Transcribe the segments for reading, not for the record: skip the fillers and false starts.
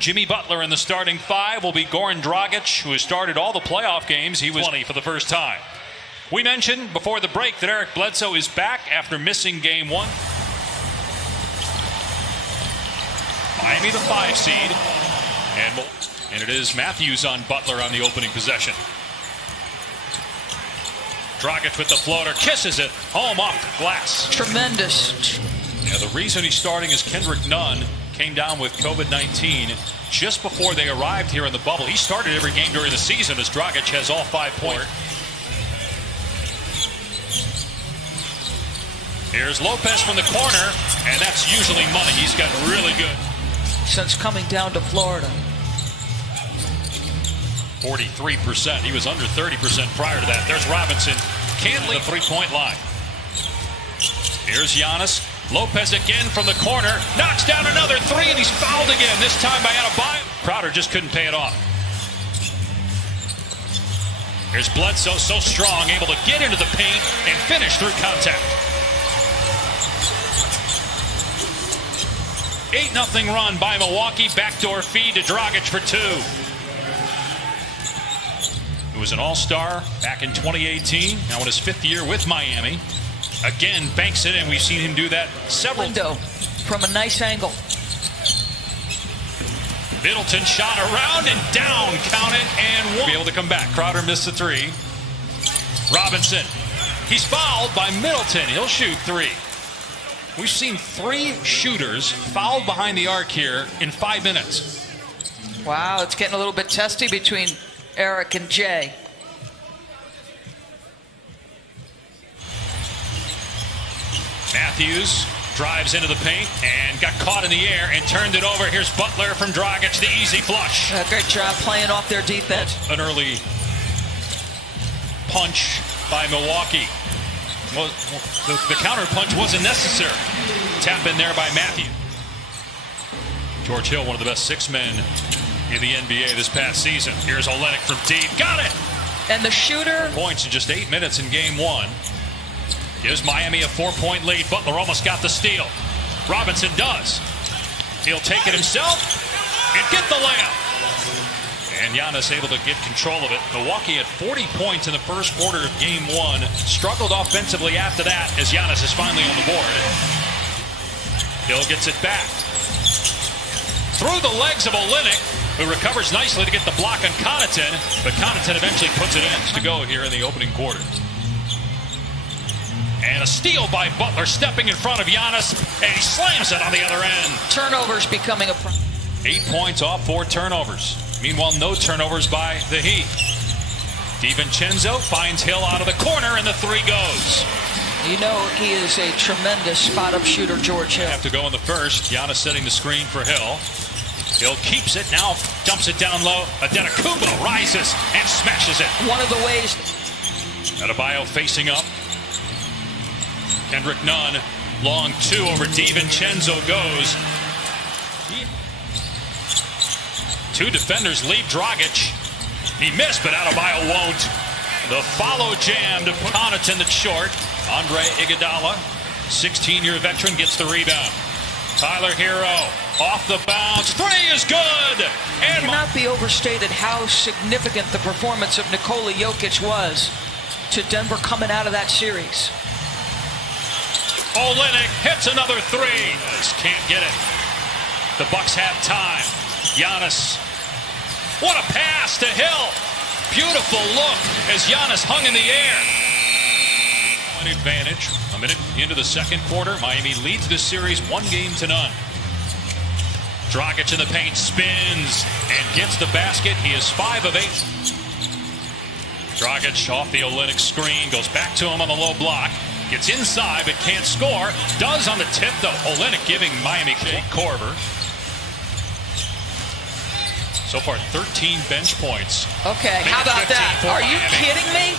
Jimmy Butler in the starting five will be Goran Dragic, who has started all the playoff games. He was 20 for the first time. We mentioned before the break that Eric Bledsoe is back after missing game one. Miami the 5 seed. And it is Matthews on Butler on the opening possession. Dragic with the floater, kisses it home off the glass. Tremendous. Yeah, the reason he's starting is Kendrick Nunn came down with COVID-19 just before they arrived here in the bubble. He started every game during the season as Dragic has all 5 points. Here's Lopez from the corner, and that's usually money. He's got really good. Since coming down to Florida. 43%. He was under 30% prior to that. There's Robinson. Can't leave the 3-point line. Here's Giannis. Lopez again from the corner, knocks down another 3, and he's fouled again, this time by Adebayo. Crowder just couldn't pay it off. Here's Bledsoe, so strong, able to get into the paint and finish through contact. 8-0 run by Milwaukee, backdoor feed to Dragic for 2. He was an all-star back in 2018, now in his 5th year with Miami. Again, banks it, and we've seen him do that several times. From a nice angle. Middleton shot around and down, count it, and won't be able to come back. Crowder missed the 3. Robinson, he's fouled by Middleton. He'll shoot 3. We've seen 3 shooters fouled behind the arc here in 5 minutes. Wow, it's getting a little bit testy between Eric and Jay. Matthews drives into the paint and got caught in the air and turned it over. Here's Butler from Dragic, the easy flush. Great job playing off their defense. An early punch by Milwaukee. Well, the counter punch wasn't necessary. Tap in there by Matthews. George Hill, one of the best 6 men in the NBA this past season. Here's Olynyk from deep. Got it! And the shooter. Points in just 8 minutes in game 1. Gives Miami a 4-point lead. Butler almost got the steal. Robinson does. He'll take it himself and get the layup. And Giannis able to get control of it. Milwaukee had 40 points in the first quarter of game 1. Struggled offensively after that as Giannis is finally on the board. Hill gets it back. Through the legs of Olynyk, who recovers nicely to get the block on Connaughton. But Connaughton eventually puts it in to go here in the opening quarter. And a steal by Butler, stepping in front of Giannis, and he slams it on the other end. Turnovers becoming a problem. 8 points off 4 turnovers. Meanwhile, no turnovers by the Heat. DiVincenzo finds Hill out of the corner, and the 3 goes. You know he is a tremendous spot-up shooter, George Hill. Have to go in the first. Giannis setting the screen for Hill. Hill keeps it, now dumps it down low. Adetokounmpo rises and smashes it. One of the ways. Adebayo facing up. Kendrick Nunn, long 2 over DiVincenzo goes. 2 defenders leave Dragic. He missed, but Adebayo won't. The follow jam to Connaughton that's short. Andre Iguodala, 16-year veteran, gets the rebound. Tyler Hero off the bounce. 3 is good. And it cannot be overstated how significant the performance of Nikola Jokic was to Denver coming out of that series. Olynyk hits another 3. Just can't get it. The Bucks have time. Giannis. What a pass to Hill. Beautiful look as Giannis hung in the air. An advantage. A minute into the second quarter. Miami leads this series 1-0. Dragic in the paint, spins and gets the basket. He is 5 of 8. Dragic off the Olynyk screen. Goes back to him on the low block. Gets inside but can't score. Does on the tip though. Olynyk giving Miami Corver. So far 13 bench points. Okay, how about that? Are you kidding me?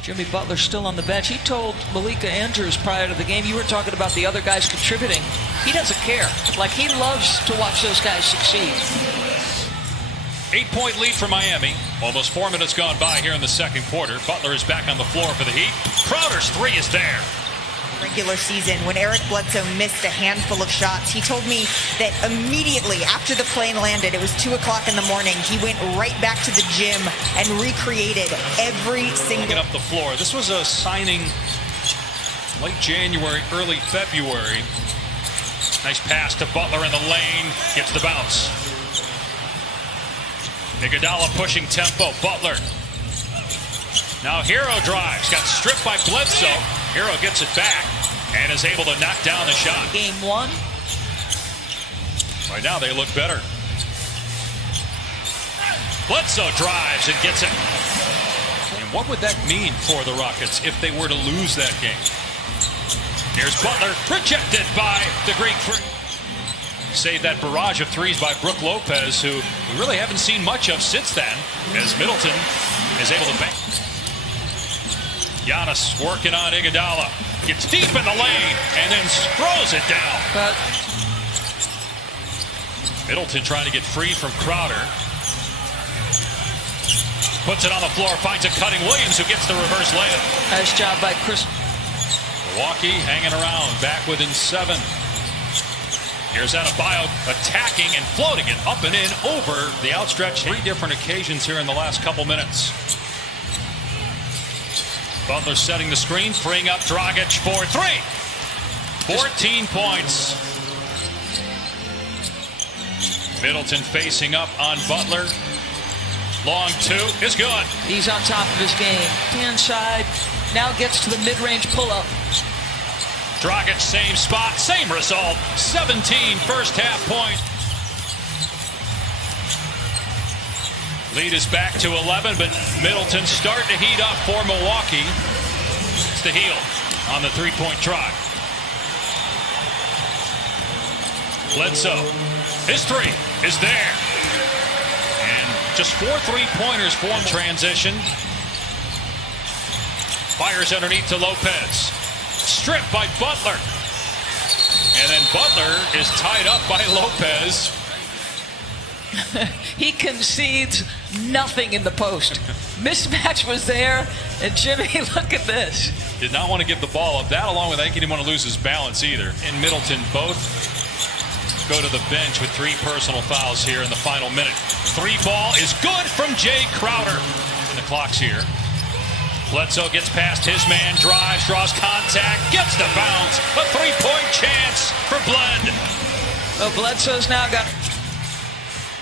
Jimmy Butler still on the bench. He told Malika Andrews prior to the game, you were talking about the other guys contributing. He doesn't care. Like, he loves to watch those guys succeed. 8-point lead for Miami. Almost 4 minutes gone by here in the second quarter. Butler is back on the floor for the Heat. Crowder's 3 is there. regular season, when Eric Bledsoe missed a handful of shots, he told me that immediately after the plane landed, it was 2 o'clock in the morning, he went right back to the gym and recreated every single... Get up the floor. This was a signing late January, early February. Nice pass to Butler in the lane. Gets the bounce. Iguodala pushing tempo. Butler. Now Hero drives. Got stripped by Bledsoe. Hero gets it back and is able to knock down the shot. Game 1. Right now they look better. Bledsoe drives and gets it. And what would that mean for the Rockets if they were to lose that game? Here's Butler, rejected by the Greek Freak. Save that barrage of threes by Brook Lopez, who we really haven't seen much of since then, as Middleton is able to bank. Giannis working on Iguodala. Gets deep in the lane and then throws it down. But Middleton trying to get free from Crowder. Puts it on the floor, finds a cutting Williams, who gets the reverse layup. nice job by Chris. Milwaukee hanging around, back within 7. Here's Adebayo attacking and floating it up and in over the outstretched. 3 different occasions here in the last couple minutes. Butler setting the screen, freeing up Dragic for 3. 14 points. Middleton facing up on Butler. Long 2 is good. He's on top of his game. Hand side. Now gets to the mid-range pull-up. Dragic, same spot, same result. 17 first half points. Lead is back to 11, but Middleton starting to heat up for Milwaukee. It's the heel on the 3-point try. Bledsoe, his 3 is there. And just 4 3-pointers for transition. Fires underneath to Lopez. Stripped by Butler. And then Butler is tied up by Lopez. He concedes nothing in the post. Mismatch was there, and Jimmy, look at this. Did not want to give the ball up. That, along with I think he didn't want to lose his balance either. And Middleton both go to the bench with 3 personal fouls here in the final minute. 3 ball is good from Jay Crowder. And the clock's here. Bledsoe gets past his man, drives, draws contact, gets the bounce. A 3-point chance for Bled. Well, Bledsoe's now got...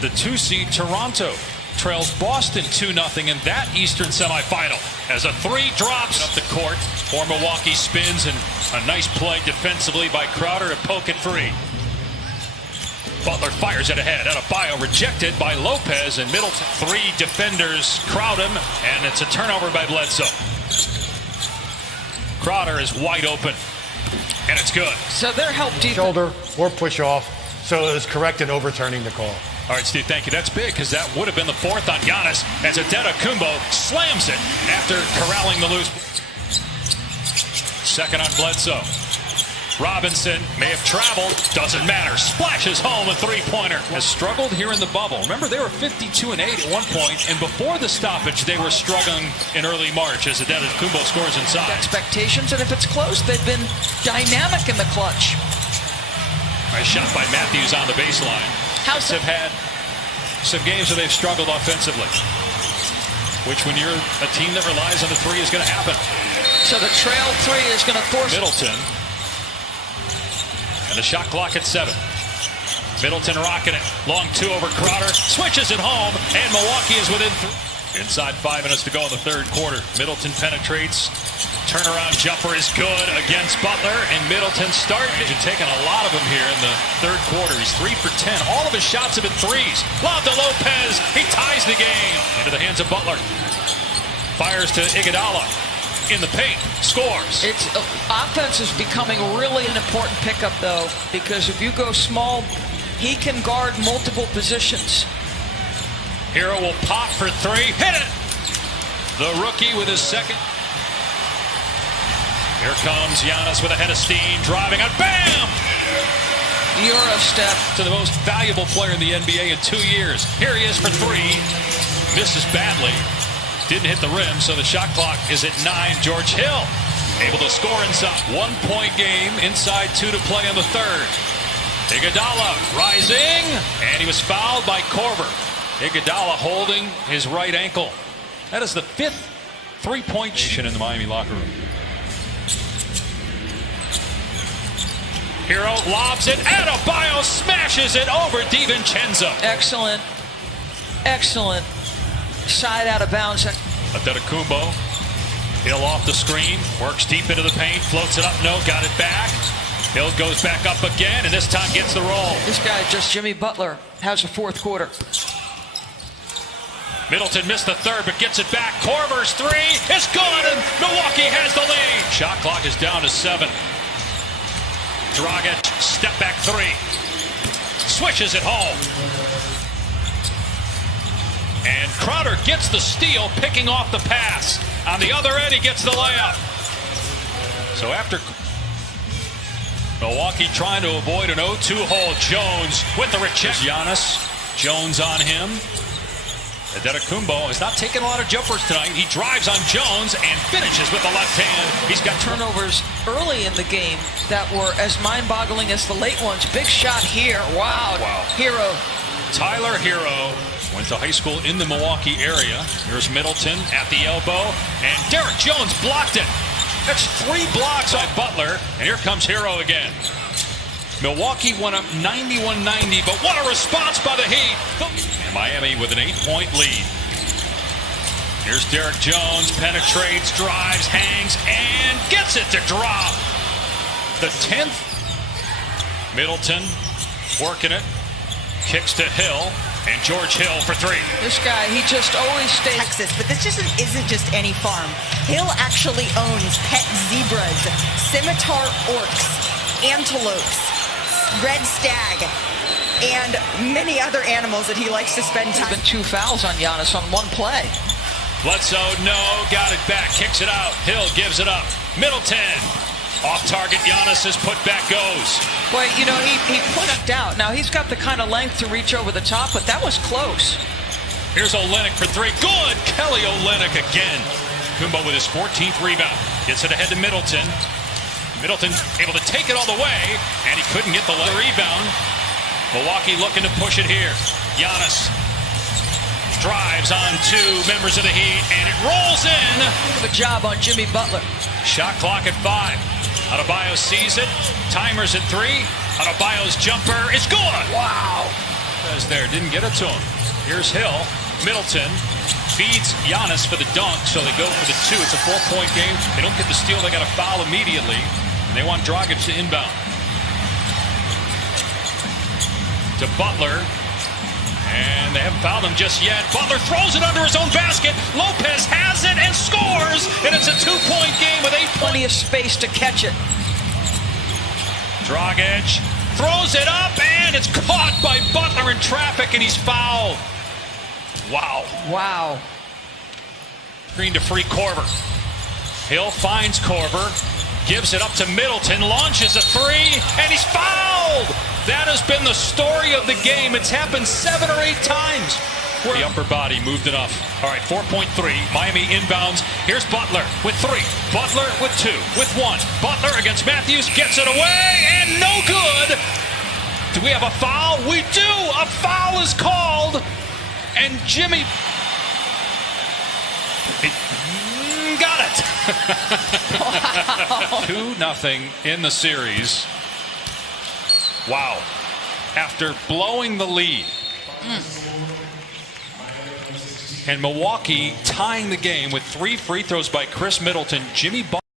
The 2-seed Toronto trails Boston 2-0 in that Eastern semifinal as a 3 drops up the court for Milwaukee. Spins, and a nice play defensively by Crowder to poke it free. Butler fires it ahead. Adebayo rejected by Lopez, and Middleton. 3 defenders crowd him, and it's a turnover by Bledsoe. Crowder is wide open, and it's good. So they're help deep. Shoulder or push off, so it was correct in overturning the call. All right, Steve, thank you. That's big, because that would have been the 4th on Giannis as Antetokounmpo slams it after corralling the loose. 2nd on Bledsoe. Robinson may have traveled, doesn't matter. Splashes home a 3-pointer. Has struggled here in the bubble. Remember, they were 52-8 at one point, and before the stoppage, they were struggling in early March as Antetokounmpo scores inside. Expectations, and if it's close, they've been dynamic in the clutch. Nice shot by Matthews on the baseline. House have had some games where they've struggled offensively, which when you're a team that relies on the 3 is going to happen. So the trail 3 is going to force Middleton. And the shot clock at 7. Middleton rocking it. Long 2 over Crowder. Switches it home, and Milwaukee is within 3. Inside 5 minutes to go in the 3rd quarter. Middleton penetrates. Turnaround jumper is good against Butler, and Middleton started and taking a lot of them here in the 3rd quarter. He's 3 for 10. All of his shots have been 3s. Lob to Lopez. He ties the game into the hands of Butler. Fires to Iguodala. In the paint, scores. It's offense is becoming really an important pickup, though, because if you go small, he can guard multiple positions. Hero will pop for 3. Hit it! The rookie with his 2nd. Here comes Giannis with a head of steam, driving out. Bam! Euro step. To the most valuable player in the NBA in 2 years. Here he is for 3. Misses badly. Didn't hit the rim, so the shot clock is at 9. George Hill able to score inside. 1 point game, inside 2 to play in the third. Iguodala rising, and he was fouled by Korver. Iguodala holding his right ankle. That is the 5th three-point shot in the Miami locker room. Hero lobs it. Adebayo smashes it over DiVincenzo. Excellent. Excellent. Side out of bounds. Antetokounmpo. Hill off the screen. Works deep into the paint. Floats it up. No. Got it back. Hill goes back up again, and this time gets the roll. This guy, just Jimmy Butler, has a fourth quarter. Middleton missed the third, but gets it back. Korver's three is good, and Milwaukee has the lead. Shot clock is down to 7. Dragic, step back three. Swishes it home. And Crowder gets the steal, picking off the pass. On the other end, he gets the layup. So after Milwaukee trying to avoid an 0-2 hole, Jones with the rejection. Giannis, Jones on him. Antetokounmpo is not taking a lot of jumpers tonight. He drives on Jones and finishes with the left hand. He's got turnovers early in the game that were as mind-boggling as the late ones. Big shot here. Wow. Hero. Tyler Hero went to high school in the Milwaukee area. Here's Middleton at the elbow, and Derek Jones blocked it. That's 3 blocks by Butler, and here comes Hero again. Milwaukee went up 91-90, but what a response by the Heat. And Miami with an 8-point lead. Here's Derek Jones, penetrates, drives, hangs, and gets it to drop. The 10th. Middleton working it. Kicks to Hill, and George Hill for 3. This guy, he just always stays. Texas, but this just isn't just any farm. Hill actually owns pet zebras, scimitar orcs, antelopes, red stag, and many other animals that he likes to spend time. There's been 2 fouls on Giannis on 1 play. Bledsoe, no, got it back, kicks it out. Hill gives it up. Middleton, off target. Giannis's putback goes. Boy, you know, he pushed out. Now he's got the kind of length to reach over the top, but that was close. Here's Olynyk for 3. Good, Kelly Olynyk again. Kumbo with his 14th rebound. Gets it ahead to Middleton. Middleton able to take it all the way, and he couldn't get the rebound. Milwaukee looking to push it here. Giannis drives on 2 members of the Heat, and it rolls in. Good job on Jimmy Butler. Shot clock at 5. Adebayo sees it. Timer's at 3. Adebayo's jumper is good. Wow. Was there, didn't get it to him. Here's Hill. Middleton feeds Giannis for the dunk, so they go for the 2. It's a 4-point game. They don't get the steal. They got a foul immediately, and they want Dragic to inbound. To Butler, and they haven't fouled him just yet. Butler throws it under his own basket. Lopez has it and scores, and it's a 2-point game with 8 points. Plenty of space to catch it. Dragic throws it up, and it's caught by Butler in traffic, and he's fouled. Wow. Wow. Screen to free Korver. Hill finds Korver, gives it up to Middleton, launches a 3, and he's fouled! That has been the story of the game. It's happened 7 or 8 times. The upper body moved enough. All right, 4.3. Miami inbounds. Here's Butler with 3. Butler with 2. With 1. Butler against Matthews. Gets it away, and no good. Do we have a foul? We do. A foul is called. And Jimmy got it. Wow. 2-0 in the series. Wow. After blowing the lead. And Milwaukee tying the game with 3 free throws by Chris Middleton. Jimmy